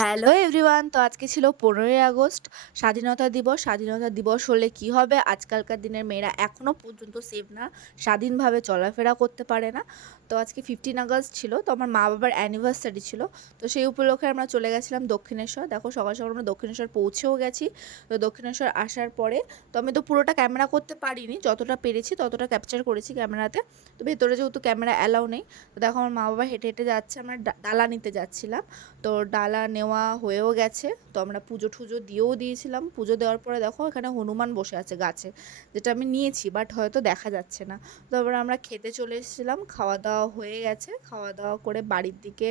Hello everyone, তো আজকে ছিল পনেরোই আগস্ট, স্বাধীনতা দিবস। স্বাধীনতা দিবস হলে কি হবে? আজকালকার দিনের মেয়েরা এখনও পর্যন্ত সেভ না, স্বাধীনভাবে চলাফেরা করতে পারে না। তো আজকে ফিফটিন আগস্ট ছিল, তো আমার মা বাবার অ্যানিভার্সারি ছিল। তো সেই উপলক্ষে আমরা চলে গেছিলাম দক্ষিণেশ্বর। দেখো সকাল সকাল আমরা দক্ষিণেশ্বর পৌঁছেও গেছি। তো দক্ষিণেশ্বর আসার পরে, তো আমি তো পুরোটা ক্যামেরা করতে পারিনি, যতটা পেরেছি ততটা ক্যাপচার করেছি ক্যামেরাতে তো ভেতরে যেহেতু ক্যামেরা অ্যালাউ নেই, তো দেখো আমার মা বাবা হেঁটে হেঁটে যাচ্ছে, আমরা ডালা নিতে যাচ্ছিলাম। তো ডালা নেওয়া হয়েও গেছে। তো আমরা পুজো ঠুজো দিয়েও দিয়েছিলাম। পুজো দেওয়ার পরে দেখো এখানে হনুমান বসে আছে গাছে, যেটা আমি নিয়েছি বাট হয়তো দেখা যাচ্ছে না। তারপর আমরা খেতে চলে এসেছিলাম, খাওয়া দাওয়া হয়ে গেছে। খাওয়া দাওয়া করে বাড়ির দিকে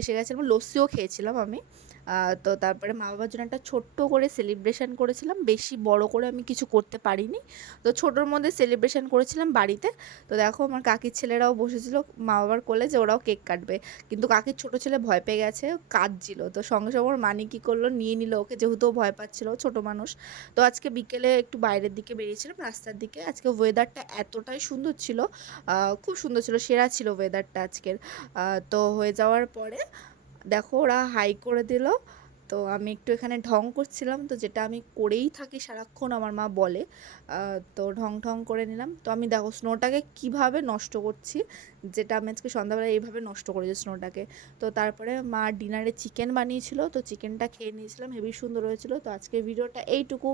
এসে গেছে, এবং লস্যিও খেয়েছিলাম আমি। তো তারপরে মা বাবার জন্য একটা ছোট্ট করে সেলিব্রেশন করেছিলাম, বেশি বড় করে আমি কিছু করতে পারিনি। তো ছোটোর মধ্যে সেলিব্রেশন করেছিলাম বাড়িতে। তো দেখো আমার কাকির ছেলেরাও বসেছিল মা বাবার কোলে যে ওরাও কেক কাটবে। কিন্তু কাকির ছোট ছেলে ভয় পেয়ে গেছে, কাঁদছিল। তো সঙ্গে সঙ্গে ওর মানি কী করল, নিয়ে নিল ওকে, যেহেতু ভয় পাচ্ছিল ছোট মানুষ। তো আজকে বিকেলে একটু বাইরের দিকে বেরিয়েছিলাম, রাস্তার দিকে। আজকে ওয়েদারটা এতটাই সুন্দর ছিল খুব সুন্দর ছিল, সেরা ছিল ওয়েদারটা আজকের। তো হয়ে যাওয়ার পরে দেখো ওরা হাই করে দিল। তো আমি একটু এখানে ঢং করছিলাম, তো যেটা আমি করেই থাকি সারাক্ষণ আমার মা বলে তো ঢং ঢং করে নিলাম। তো আমি দেখো স্নোটাকে কীভাবে নষ্ট করছি, যেটা আমি আজকে সন্ধ্যাবেলা এইভাবে নষ্ট করেছি স্নোটাকে তো তারপরে মা ডিনারে চিকেন বানিয়েছিল, তো চিকেনটা খেয়ে নিয়েছিলাম হেভি সুন্দর হয়েছিল। তো আজকে ভিডিওটা এইটুকু।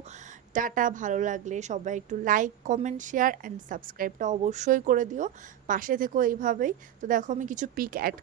টাটা, ভালো লাগলে সবাই একটু লাইক কমেন্ট শেয়ার অ্যান্ড সাবস্ক্রাইবটা অবশ্যই করে দিও। পাশে থেকো এইভাবেই। তো দেখো আমি কিছু পিক অ্যাড